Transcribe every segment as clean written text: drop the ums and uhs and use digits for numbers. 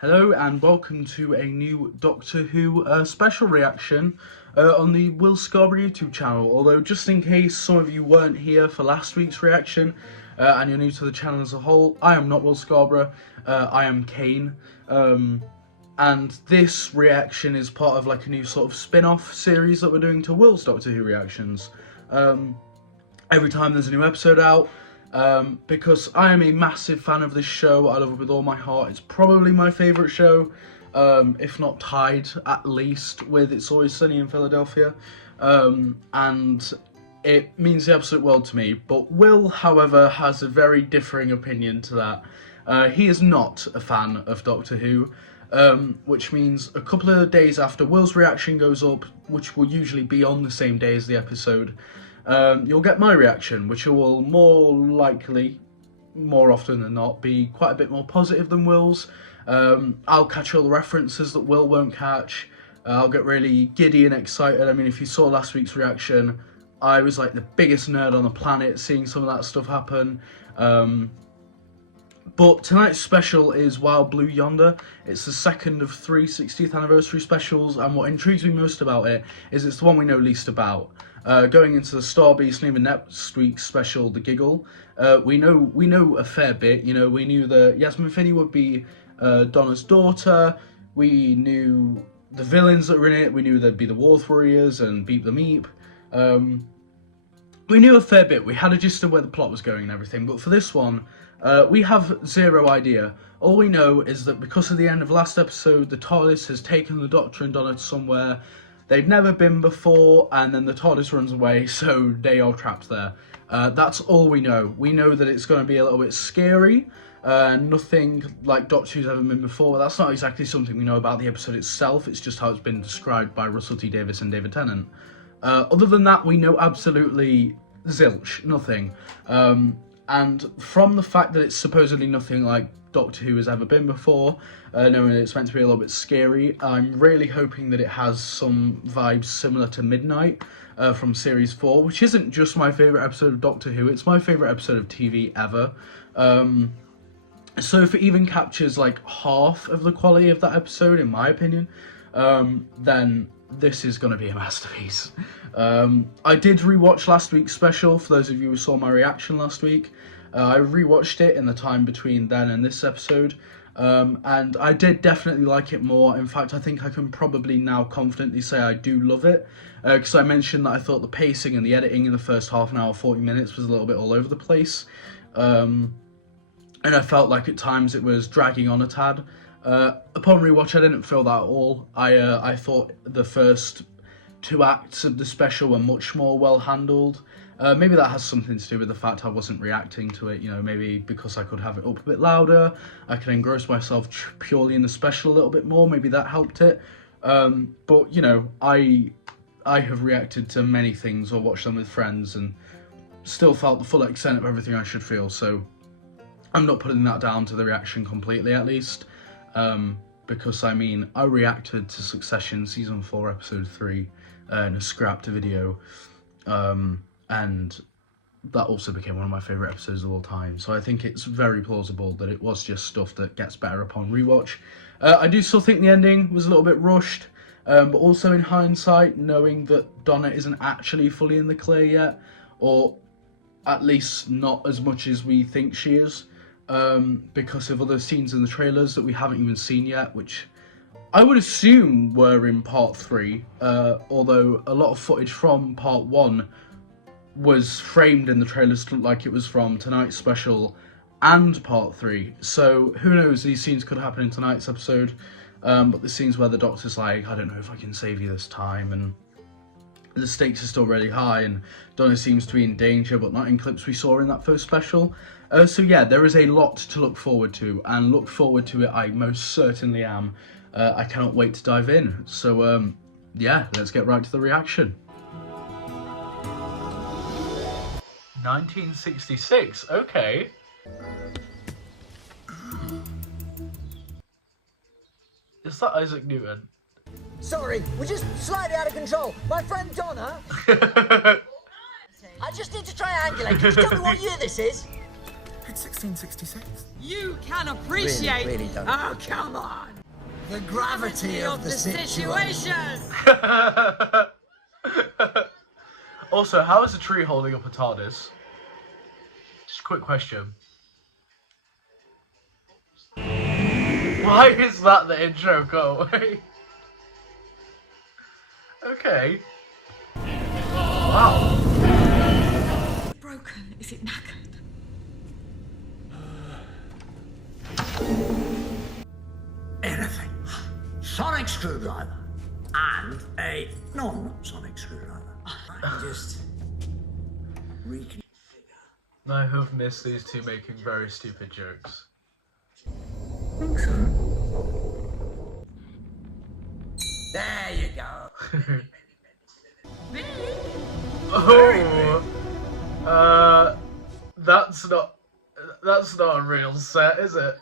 Hello and welcome to a new Doctor Who special reaction on the Will Scarborough YouTube channel. Although, just in case some of you weren't here for last week's reaction and you're new to the channel as a whole, I am not Will Scarborough, I am Kane. And this reaction is part of like a new sort of spin-off series that we're doing to Will's Doctor Who reactions. Every time there's a new episode out, because I am a massive fan of this show. I love it with all my heart. It's probably my favourite show, if not tied at least with It's Always Sunny in Philadelphia, and it means the absolute world to me. But Will, however, has a very differing opinion to that. He is not a fan of Doctor Who, which means a couple of days after Will's reaction goes up, which will usually be on the same day as the episode, you'll get my reaction, which will more likely, more often than not, be quite a bit more positive than Will's. I'll catch all the references that Will won't catch. I'll get really giddy and excited. I mean, if you saw last week's reaction, I was like the biggest nerd on the planet seeing some of that stuff happen. But tonight's special is Wild Blue Yonder. It's the second of three 60th anniversary specials, and what intrigues me most about it is it's the one we know least about. Going into the Star Beast and even next week's special, The Giggle, we know a fair bit. You know, we knew that Yasmin Finney would be Donna's daughter. We knew the villains that were in it. We knew there'd be the Warth Warriors and Beep the Meep. We knew a fair bit. We had a gist of where the plot was going and everything. But for this one, we have zero idea. All we know is that because of the end of last episode, the TARDIS has taken the Doctor and Donna to somewhere they've never been before, and then the TARDIS runs away, so they are trapped there. That's all we know. We know that it's going to be a little bit scary, nothing like Doctor Who's ever been before. That's not exactly something we know about the episode itself, it's just how it's been described by Russell T Davies and David Tennant. Other than that, we know absolutely zilch, nothing. And from the fact that it's supposedly nothing like Doctor Who has ever been before, knowing that it's meant to be a little bit scary, I'm really hoping that it has some vibes similar to Midnight from Series 4, which isn't just my favourite episode of Doctor Who, it's my favourite episode of TV ever. So if it even captures like half of the quality of that episode, in my opinion, then this is going to be a masterpiece. I did rewatch last week's special, for those of you who saw my reaction last week. I rewatched it in the time between then and this episode, and I did definitely like it more. In fact, I think I can probably now confidently say I do love it, because I mentioned that I thought the pacing and the editing in the first half an hour, 40 minutes was a little bit all over the place, and I felt like at times it was dragging on a tad. Upon rewatch, I didn't feel that at all. I thought the first two acts of the special were much more well handled. Maybe that has something to do with the fact I wasn't reacting to it, you know, maybe because I could have it up a bit louder, I could engross myself purely in the special a little bit more, maybe that helped it. But, you know, I have reacted to many things or watched them with friends and still felt the full extent of everything I should feel, so I'm not putting that down to the reaction completely, at least. Because, I mean, I reacted to Succession Season 4, Episode 3 in a scrapped video, and that also became one of my favourite episodes of all time, so I think it's very plausible that it was just stuff that gets better upon rewatch. I do still think the ending was a little bit rushed, but also in hindsight, knowing that Donna isn't actually fully in the clear yet, or at least not as much as we think she is, because of other scenes in the trailers that we haven't even seen yet, which I would assume were in part 3, although a lot of footage from part 1 was framed in the trailers to look like it was from tonight's special and part 3, so who knows, these scenes could happen in tonight's episode, but the scenes where the Doctor's like, I don't know if I can save you this time, and the stakes are still really high, and Donna seems to be in danger, but not in clips we saw in that first special. So yeah, there is a lot to look forward to, and look forward to it I most certainly am. I cannot wait to dive in. So yeah, let's get right to the reaction. 1966, okay. Is that Isaac Newton? Sorry, we're just slightly out of control. My friend Donna. I just need to triangulate. Can you tell me what year this is? It's 1666. You can appreciate. Really don't. Oh, come on. The gravity of the situation. Also, how is a tree holding up a TARDIS? Just a quick question. Why is that the intro cutaway? Okay. Wow. Broken. Is it knackered? Anything. Sonic screwdriver. And a non-sonic screwdriver. I can just reconfigure. I have missed these two making very stupid jokes. Think so. There you go. Oh, that's not a real set, is it?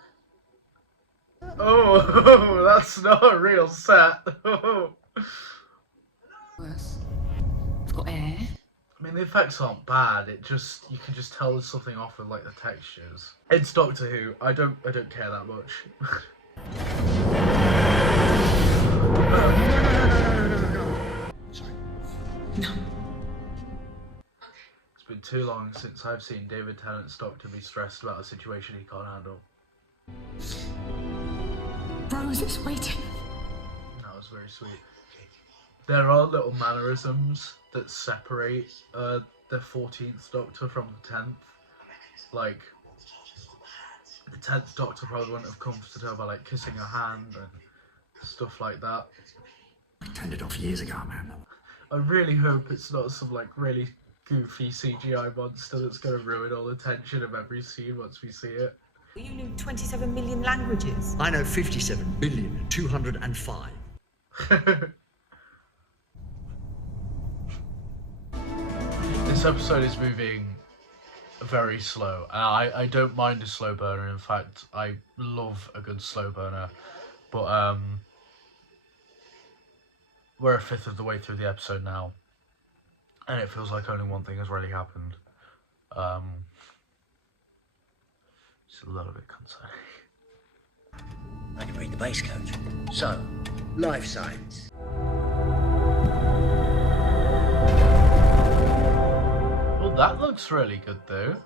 Oh, that's not a real set. Worse. It's got air. I mean, the effects aren't bad. You can just tell there's something off with like the textures. It's Doctor Who. I don't care that much. Sorry. No. It's been too long since I've seen David Tennant's Doctor be stressed about a situation he can't handle. Rose is waiting. That was very sweet. There are little mannerisms that separate the 14th Doctor from the 10th. Like, the 10th Doctor probably wouldn't have comforted her by like kissing her hand and stuff like that. I turned it off years ago, man. I really hope it's not some like really goofy CGI monster that's going to ruin all the tension of every scene once we see it. You knew 27 million languages. I know 57,205,000,205. This episode is moving very slow. I don't mind a slow burner. In fact, I love a good slow burner. But we're a fifth of the way through the episode now, and it feels like only one thing has really happened. It's a little bit concerning. I can read the base code. So, life science. Well, that looks really good though.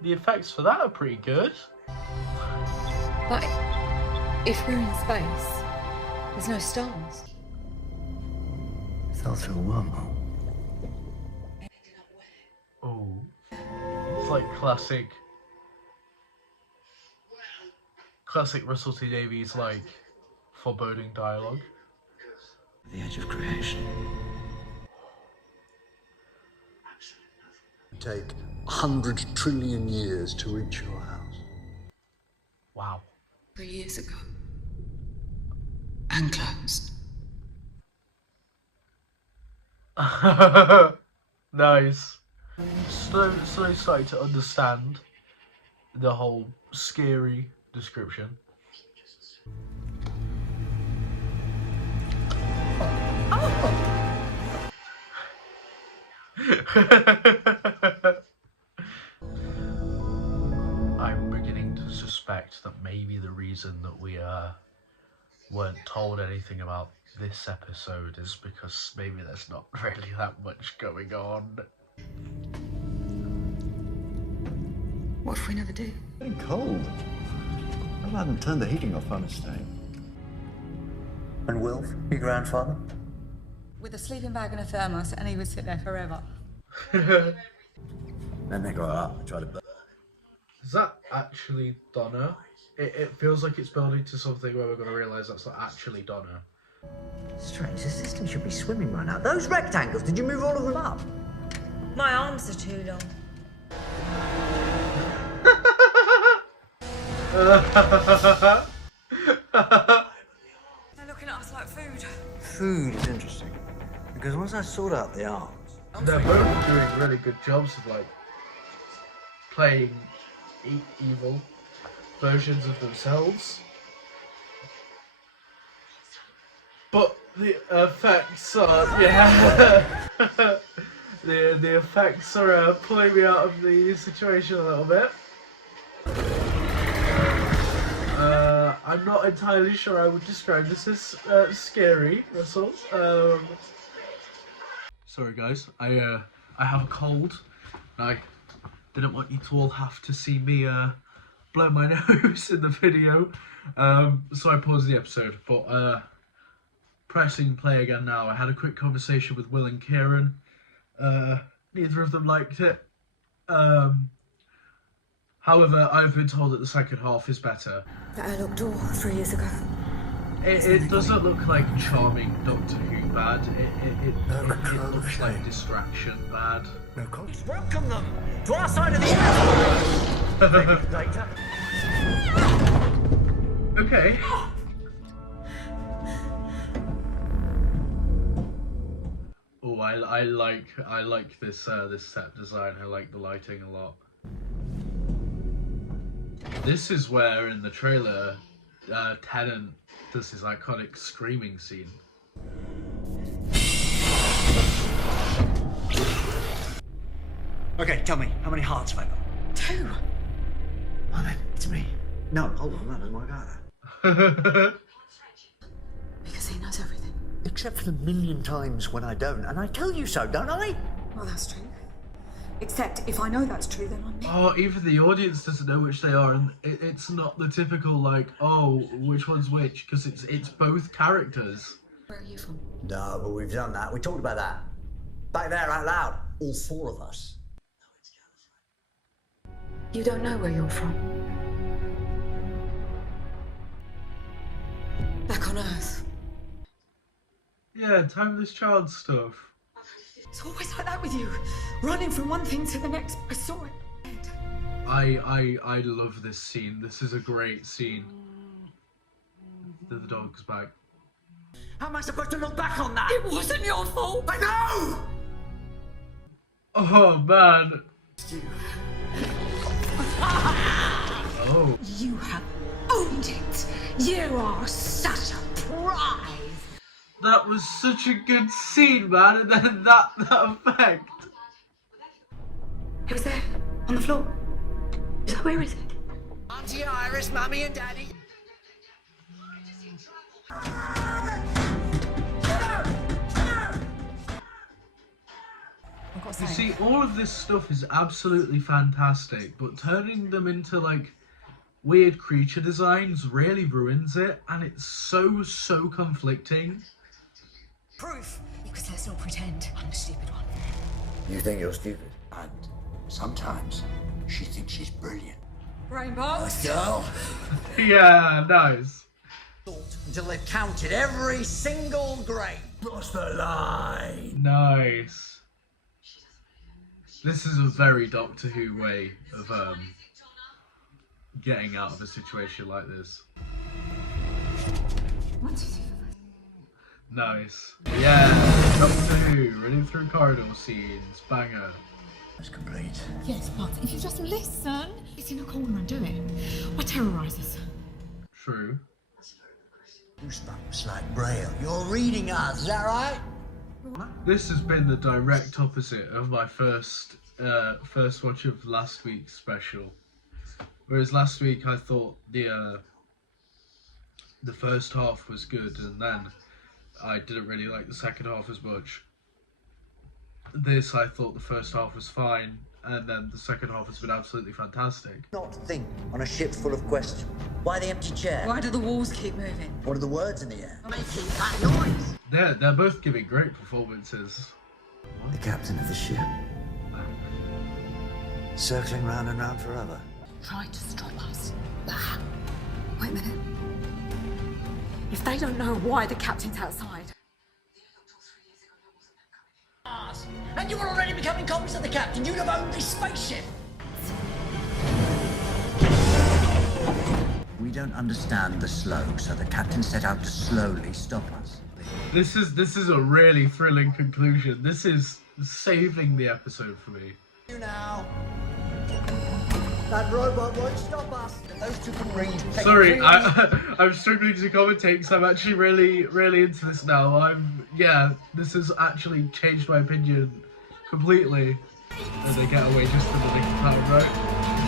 The effects for that are pretty good. But if we're in space, there's no stars. Fell through a wormhole. Oh, it's like classic Russell T Davies like foreboding dialogue. The edge of creation. Take 100 trillion years to reach your house. Wow. 3 years ago. And closed. Nice. Slowly starting to understand the whole scary description. I'm beginning to suspect that maybe the reason that we weren't told anything about this episode is because maybe there's not really that much going on. What if we never do? It's getting cold. I haven't turned the heating off, honestly. And Wilf, your grandfather? With a sleeping bag and a thermos, and he would sit there forever. Then they got up and tried to burn. Is that actually Donna? It feels like it's building to something where we're going to realise that's not actually Donna. Strange, the system should be swimming right now. Those rectangles, did you move all of them up? My arms are too long. They're looking at us like food. Food is interesting. Because once I sort out the arms... They're both doing really good jobs of like playing evil versions of themselves. But the effects are, yeah. the effects are pulling me out of the situation a little bit. I'm not entirely sure I would describe this as scary, Russell. Sorry guys, I have a cold. I didn't want you to all have to see me blow my nose in the video, so I paused the episode. But pressing play again now. I had a quick conversation with Will and Kieran. Neither of them liked it. However, I've been told that the second half is better. That I looked all 3 years ago. It doesn't look like charming Doctor Who bad. It looks like distraction bad. Welcome them to our side of the earth. Later. Okay. Oh, I like this this set design. I like the lighting a lot. This is where in the trailer Tennant does his iconic screaming scene. Okay, tell me, how many hearts have I got? 2. Mummy, it's me. No, hold on, that doesn't work either. Because he knows everything. Except for the million times when I don't, and I tell you so, don't I? Well, that's true. Except if I know that's true, then I'm me. Oh, even the audience doesn't know which they are, and it's not the typical like, oh, which one's which, because it's both characters. Where are you from? No, but we've done that. We talked about that. Back there, out loud. All 4 of us. You don't know where you're from. Back on Earth. Yeah, timeless child stuff. It's always like that with you. Running from one thing to the next. I saw it. I love this scene. This is a great scene. The dog's back. How am I supposed to look back on that? It wasn't your fault. I know! Oh man. Oh. You have owned it. You are such a prize. That was such a good scene, man, and then that effect. It was there, on the floor. Is that where is it? Auntie Iris, Mummy and Daddy. You see, all of this stuff is absolutely fantastic, but turning them into, like, weird creature designs really ruins it, and it's so conflicting. Proof. Because let's not pretend I'm the stupid one. You think you're stupid? And sometimes she thinks she's brilliant. Rainbows. Go. Yeah, nice. Until they've counted every single grave. Cross the line. Nice. This is a very Doctor Who way of getting out of a situation like this. 1, 2, 3, 4, 5. Nice. Yeah, Doctor Who, running through corridor scenes, banger. It's complete. Yes, but if you just listen, sit in a corner and do it. Why terrorise us? True. Goosebumps like Braille. You're reading us, is that right? This has been the direct opposite of my first watch of last week's special. Whereas last week I thought the first half was good, and then I didn't really like the second half as much. This, I thought the first half was fine, and then the second half has been absolutely fantastic. Not think on a ship full of questions. Why the empty chair? Why do the walls keep moving? What are the words in the air? Making that noise. They're both giving great performances. The captain of the ship. Circling round and round forever. Try to stop us. Ah. Wait a minute. If they don't know why the captain's outside. And you were already becoming copies of the captain. You'd have owned this spaceship. We don't understand the slow, so the captain set out to slowly stop us. This is a really thrilling conclusion. This is saving the episode for me. You now. That robot won't stop us. Those two can read. Sorry, I'm struggling to commentate because I'm actually really into this now. This has actually changed my opinion completely. And they get away just in the nick of time, right?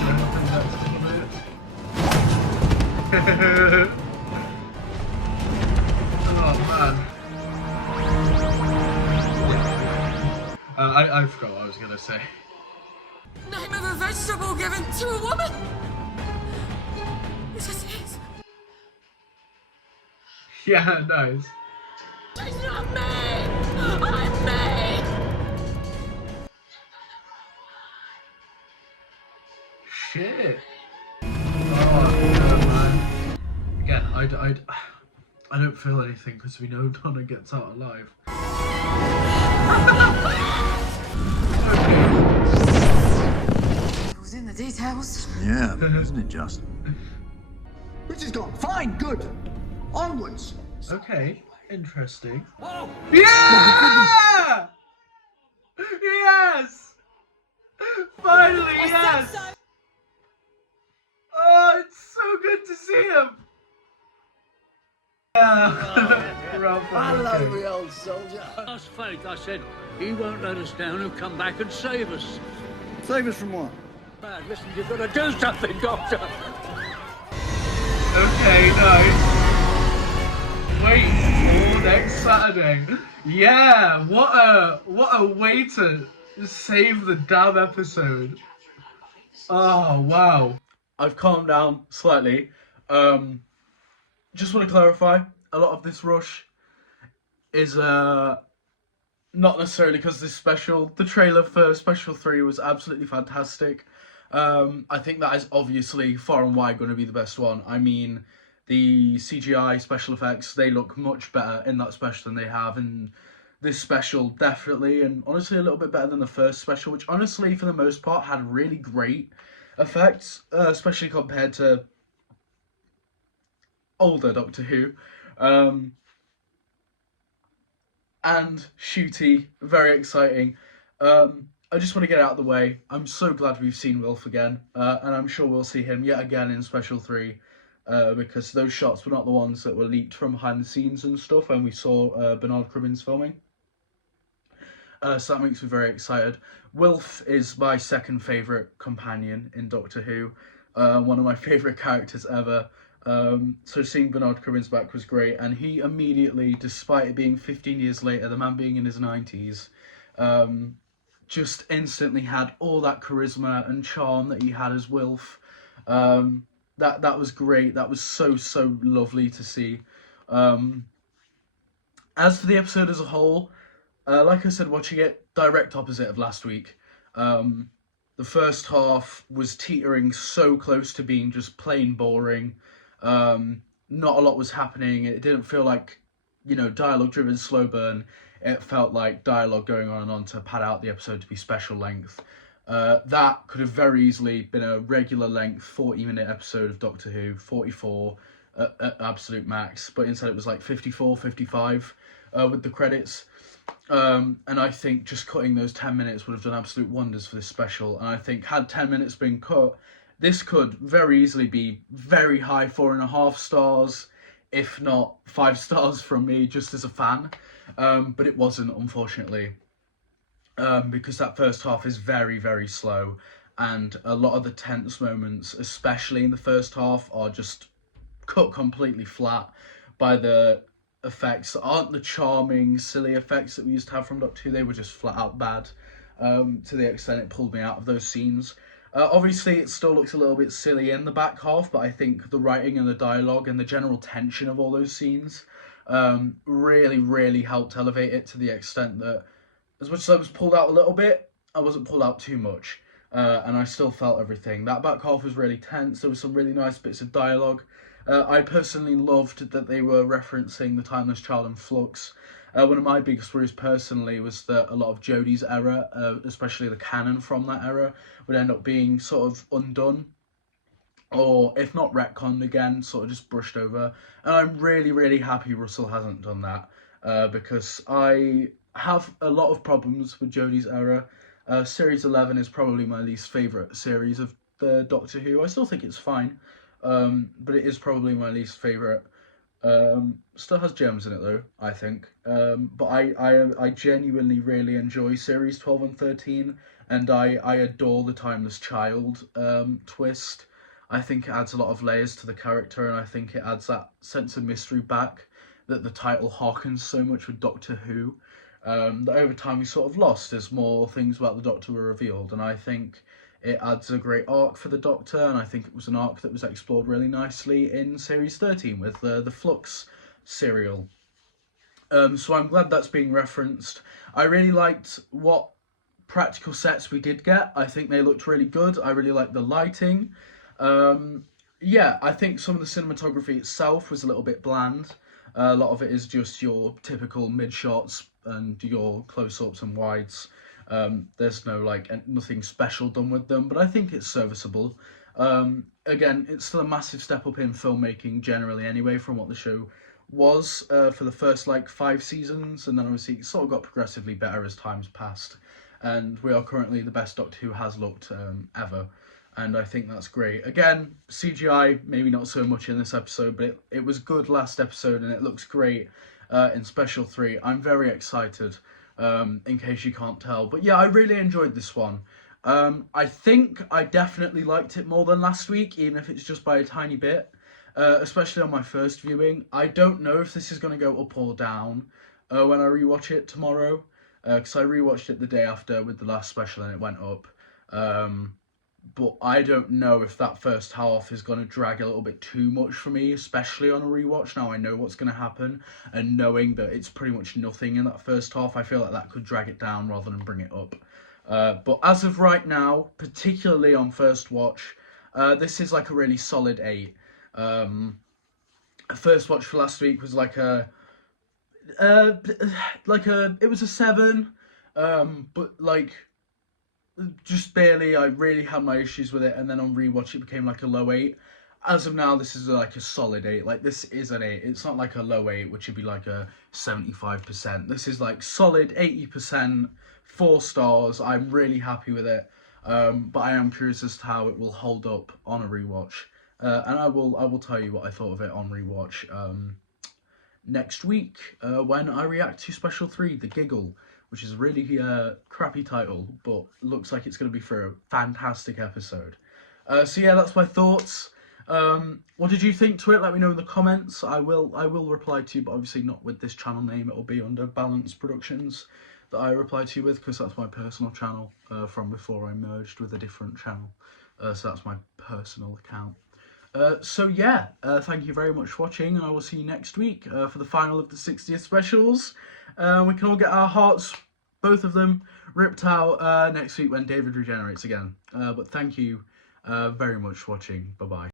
You know, nothing that's I forgot what I was gonna say. Name of a vegetable given to a woman. Is this his? Yeah, nice. She's not me. I'm me. Shit. Oh, no, man. Again, I don't feel anything because we know Donna gets out alive. It was in the details. Yeah, isn't it just? Richard's gone. Fine, good. Onwards. Okay, interesting. Oh, Yeah! Yes! Finally, yes! Oh, it's so good to see him! Yeah. Ralph, Hello, okay. me old soldier. Last fate, I said, he won't let us down and come back and save us. save us from what? Bad, listen, you've got to do something, Doctor. Okay, nice. Wait for next Saturday. Yeah, what a way to save the damn episode. Oh wow. I've calmed down slightly. Just want to clarify, a lot of this rush is not necessarily because this special. The trailer for Special 3 was absolutely fantastic. I think that is obviously far and wide going to be the best one. I mean, the CGI special effects, they look much better in that special than they have in this special, definitely. And honestly, a little bit better than the first special, which honestly, for the most part, had really great effects, especially compared to older Doctor Who. And shooty, very exciting. I just want to get out of the way. I'm so glad we've seen Wilf again, and I'm sure we'll see him yet again in Special 3, because those shots were not the ones that were leaked from behind the scenes and stuff when we saw Bernard Cribbins filming. So that makes me very excited. Wilf is my second favourite companion in Doctor Who, one of my favourite characters ever. So seeing Bernard Cribbins back was great, and he immediately, despite it being 15 years later, the man being in his 90s, just instantly had all that charisma and charm that he had as Wilf. That was great. That was so lovely to see. As for the episode as a whole, like I said, watching it, direct opposite of last week. The first half was teetering so close to being just plain boring. Not a lot was happening. It didn't feel like, dialogue-driven slow burn. It felt like dialogue going on and on to pad out the episode to be special length. That could have very easily been a regular length 40-minute episode of Doctor Who, 44 at absolute max, but instead it was like 54, 55 with the credits. And I think just cutting those 10 minutes would have done absolute wonders for this special. And I think had 10 minutes been cut, this could very easily be very high 4.5 stars, if not 5 stars from me, just as a fan. But it wasn't, unfortunately, because that first half is very slow, and a lot of the tense moments, especially in the first half, are just cut completely flat by the effects that aren't the charming, silly effects that we used to have from Doctor Who. They were just flat out bad, to the extent it pulled me out of those scenes. Obviously, it still looks a little bit silly in the back half, but I think the writing and the dialogue and the general tension of all those scenes really helped elevate it to the extent that, as much as I was pulled out a little bit, I wasn't pulled out too much, and I still felt everything. That back half was really tense. There was some really nice bits of dialogue. I personally loved that they were referencing the Timeless Child in Flux. One of my biggest worries personally was that a lot of Jodie's era, especially the canon from that era, would end up being sort of undone, or if not retconned again, sort of just brushed over. And I'm really happy Russell hasn't done that, because I have a lot of problems with Jodie's era. Series 11 is probably my least favourite series of the Doctor Who. I still think it's fine, but it is probably my least favourite. Still has gems in it though, I think. But I genuinely really enjoy series 12 and 13, and I adore the Timeless Child twist. I think it adds a lot of layers to the character, and I think it adds that sense of mystery back that the title harkens so much with Doctor Who. that over time we sort of lost as more things about the Doctor were revealed, and I think it adds a great arc for the Doctor, and I think it was an arc that was explored really nicely in Series 13 with the Flux serial. So I'm glad that's being referenced. I really liked what practical sets we did get. I think they looked really good. I really liked the lighting. Yeah, I think some of the cinematography itself was a little bit bland. A lot of it is just your typical mid shots and your close-ups and wides. There's no nothing special done with them, but I think it's serviceable. Again, it's still a massive step up in filmmaking generally anyway from what the show was for the first 5 seasons, and then obviously it sort of got progressively better as time's passed, and we are currently the best Doctor Who has looked ever, and I think that's great. Again, CGI maybe not so much in this episode, but it was good last episode, and it looks great in Special 3. I'm very excited, in case you can't tell, but yeah, I really enjoyed this one. I think I definitely liked it more than last week, even if it's just by a tiny bit. Especially on my first viewing. I don't know if this is going to go up or down when I rewatch it tomorrow, because I rewatched it the day after with the last special and it went up. But I don't know if that first half is going to drag a little bit too much for me, especially on a rewatch. Now I know what's going to happen, and knowing that it's pretty much nothing in that first half, I feel like that could drag it down rather than bring it up. But as of right now, particularly on first watch, this is a really solid 8. First watch for last week was it was a 7, but just barely. I really had my issues with it, and then on rewatch it became a low 8. As of now, this is a solid 8. This is an 8. It's not a low 8, which would be a 75%. This is solid 80%, 4 stars. I'm really happy with it, but I am curious as to how it will hold up on a rewatch. And I will tell you what I thought of it on rewatch next week when I react to Special 3, The Giggle, which is a really crappy title, but looks like it's going to be for a fantastic episode. So yeah, that's my thoughts. What did you think to it? Let me know in the comments. I will reply to you, but obviously not with this channel name. It will be under Balance Productions that I reply to you with, because that's my personal channel from before I merged with a different channel. So that's my personal account. So yeah, thank you very much for watching, and I will see you next week for the final of the 60th specials. We can all get our hearts, both of them, ripped out next week when David regenerates again. But thank you very much for watching. Bye-bye.